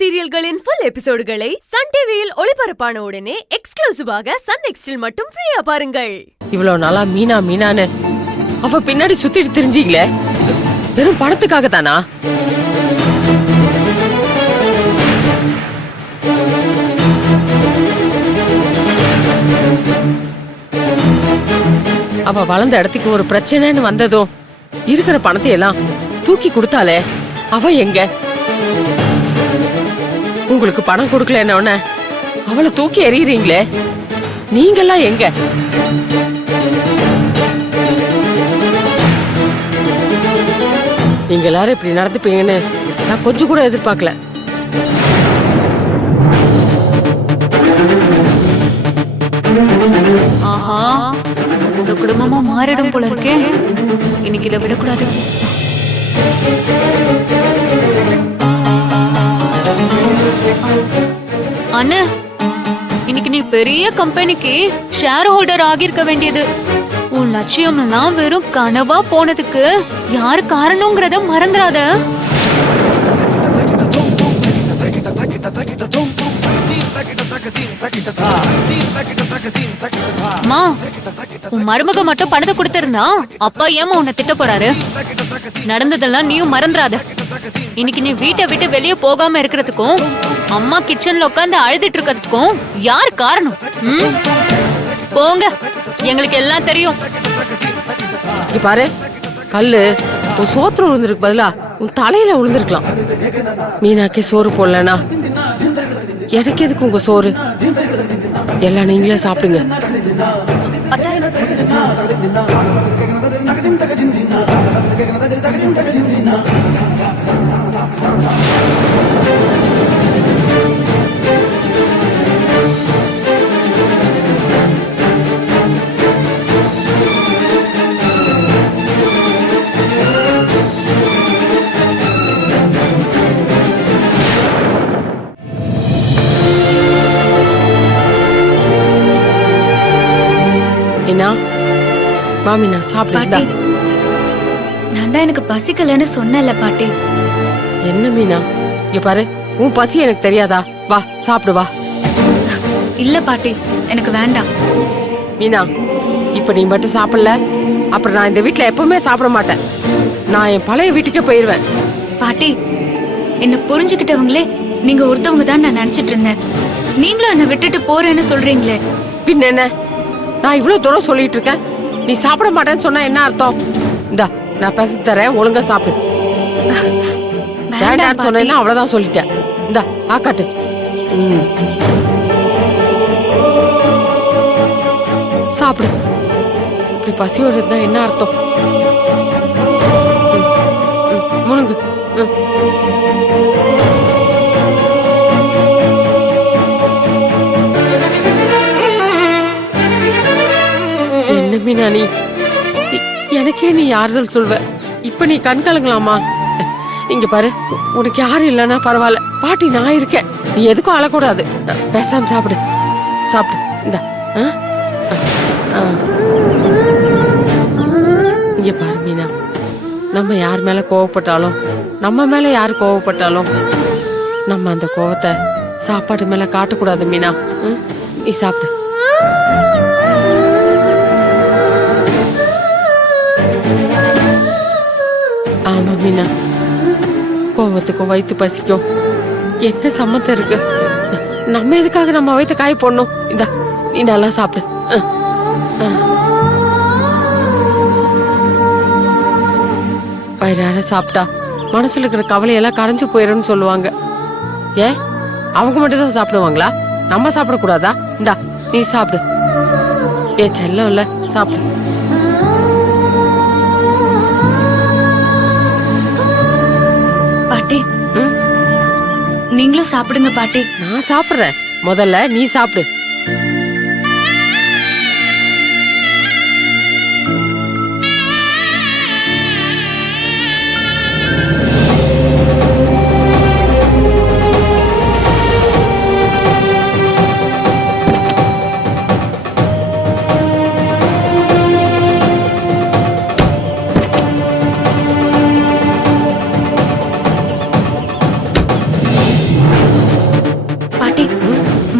சீரியல்களின் full எபிசோடுகளை Sun டிவியில் ஒளிபரப்பான உடனே எக்ஸ்க்ளூசிவாக சன் நெக்ஸ்டில் மட்டும் ஃப்ரீயா பாருங்கள். இவ்வளவு நாளா மீனா மீனான்னு அவ பின்னாடி சுத்திட்டு தெரிஞ்சீங்களே, வெறும் பணத்துக்காக தானா? அவ வளர்ந்த இடத்துக்கு ஒரு பிரச்சனைன்னு வந்ததும் இருக்கிற பணத்தை எல்லாம் தூக்கி கொடுத்தாலே, அவ எங்க? உங்களுக்கு பணம் கொடுக்கலன்னு அவளை தூக்கி எறியறீங்களே, நீங்கெல்லாம் எங்க? நீங்க எல்லாரும் இப்படி நடந்துப்பீங்கன்னு நான் கொஞ்சம் கூட எதிர்பார்க்கல. ஆஹா, மொத்த குடும்பமா மாறிடும் போல இருக்கே. இன்னைக்கு இதை விடக்கூடாது. அண்ணா, இன்னைக்கு நீ பெரிய கம்பெனிக்கு ஷேர் ஹோல்டர் ஆகியிருக்க வேண்டியது. உன் லட்சியம் எல்லாம் வெறும் கனவா போனதுக்கு யாரு காரணங்கிறத மறந்துடாத. அம்மா, உன் மருமக மட்டும் பணத்தை கொடுத்திருந்தா அப்பா ஏமா உன்னை திட்ட போறாரு? நடந்ததெல்லாம் நீயும் மறந்துடாத. இன்னைக்கு நீ வீட்டை விட்டு வெளியே போகாம இருக்கிறதுக்கும் அம்மா கிச்சன்ல உட்காந்து அழுதுட்டு இருக்கிறதுக்கும் யார் காரணம்? போங்க, எங்களுக்கு எல்லாம் தெரியும். பாரு, கல்லு உன் சோத்துல விழுந்திருக்கு பதிலா உன் தலையில விழுந்திருக்கலாம். மீனாக்கே சோறு போடலனா எனக்கு எதுக்கு உங்க சோறு? எல்லாம் நீங்களே சாப்பிடுங்க. மாமினா சாப்பிடுதா? நான் தான் எனக்கு பசிக்கலன்னு சொன்னல பாட்டி. என்ன மீனா, இங்க பாரு, உன் பசி எனக்கு தெரியாதா? வா சாப்பிடு வா. இல்ல பாட்டி, எனக்கு வேண்டாம். மீனா, இப்ப நீ மட்டும் சாப்பிடல, அப்புறம் நான் இந்த வீட்டுல எப்பவுமே சாப்பிட மாட்டேன். நான் என் பழைய வீட்டுக்கே போயிருவேன். பாட்டி, என்ன புரிஞ்சுக்கிட்டவங்களே நீங்க ஒருத்தவங்க தான் நான் நினைச்சிட்டு இருந்தேன். நீங்களும் என்ன விட்டுட்டு போறேன்னு சொல்றீங்களே. பின்ன என்ன, நான் இவ்வளவு தூரம் சொல்லிட்டு இருக்கேன், நீ சாப்பிட மாட்டேன்னு சொன்னா என்ன அர்த்தம்? இந்தா, நான் பேச தரேன், ஒழுங்கா சாப்பிடு. வேண்டான்னு சொன்னேன்னா அவ்வளவுதான் சொல்லிட்டேன். இந்தா ஆக்காட்டு. சாப்பிடு. இப்படி பசியோட இருந்தா என்ன அர்த்தம்? முழுங்கு. என்ன மீனா, நீ எனக்கே நீ ஆறுதல் சொல்வ, இப்ப நீ கண் கலங்கலாமா? இங்க பாரு, உனக்கு யாரும் இல்லன்னா பரவாயில்ல, பாட்டி நான் இருக்கேன். நீ எதுக்கும் அழக்கூடாது. பேசாம சாப்பிடு சாப்பிடு. இந்த இங்க பாரு மீனா, நம்ம யார் மேல கோவப்பட்டாலும், நம்ம மேல யாரு கோவப்பட்டாலும், நம்ம அந்த கோவத்தை சாப்பாடு மேல காட்டக்கூடாது மீனா. நீ சாப்பிடு. ஆமா மீனா, கோவத்துக்கும் வயிற்று பசிக்கும் என்ன சம்மந்தம் இருக்கு? நம்ம எதுக்காக நம்ம வயிற்று காய போடணும்? இந்தா, நீ நல்லா சாப்பிடு. வயிறார சாப்பிட்டா மனசுல இருக்கிற கவலையெல்லாம் கரைஞ்சு போயிடும்னு சொல்லுவாங்க. ஏன் அவங்க மட்டும் தான் சாப்பிடுவாங்களா? நம்ம சாப்பிடக்கூடாதா? இந்தா நீ சாப்பிடு. ஏன் செல்லம் இல்ல, சாப்பிடு. பாட்டி, நீங்களும் சாப்பிடுங்க பாட்டி. நான் சாப்பிடுறேன், முதல்ல நீ சாப்பிடு.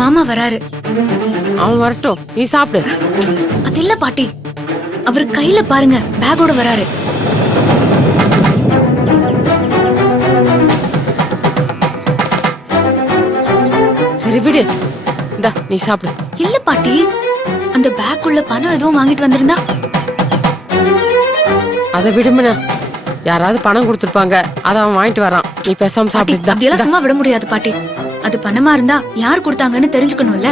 மாமா வராரு. அவன் வரட்டும், நீ சாப்பிடு. அது இல்ல பாட்டி, அவர் கையில பாருங்க பேக்கோட வராரு. சரி விடு, இந்தா நீ சாப்பிடு. இல்ல பாட்டி, அந்த பேக்குள்ள பணம் எதுவும் வாங்கிட்டு வந்திருந்தா? அதை விடுமனா, யாராவது பணம் கொடுத்துருப்பாங்க, அதை அவன் வாங்கிட்டு வரான். நீ பேசாம பாட்டி, சாப்பிடு. அப்படியெல்லாம் சும்மா விட முடியாது பாட்டி. அது பணமா இருந்தா யார் கொடுத்தாங்கன்னு தெரிஞ்சுக்கணும்ல.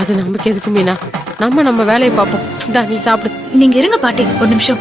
அது நமக்கு எதுக்கு மீனா? நம்ம வேலையை பார்ப்போம். இந்தா நீ சாப்பிடு. நீங்க இருங்க பாட்டி, ஒரு நிமிஷம்.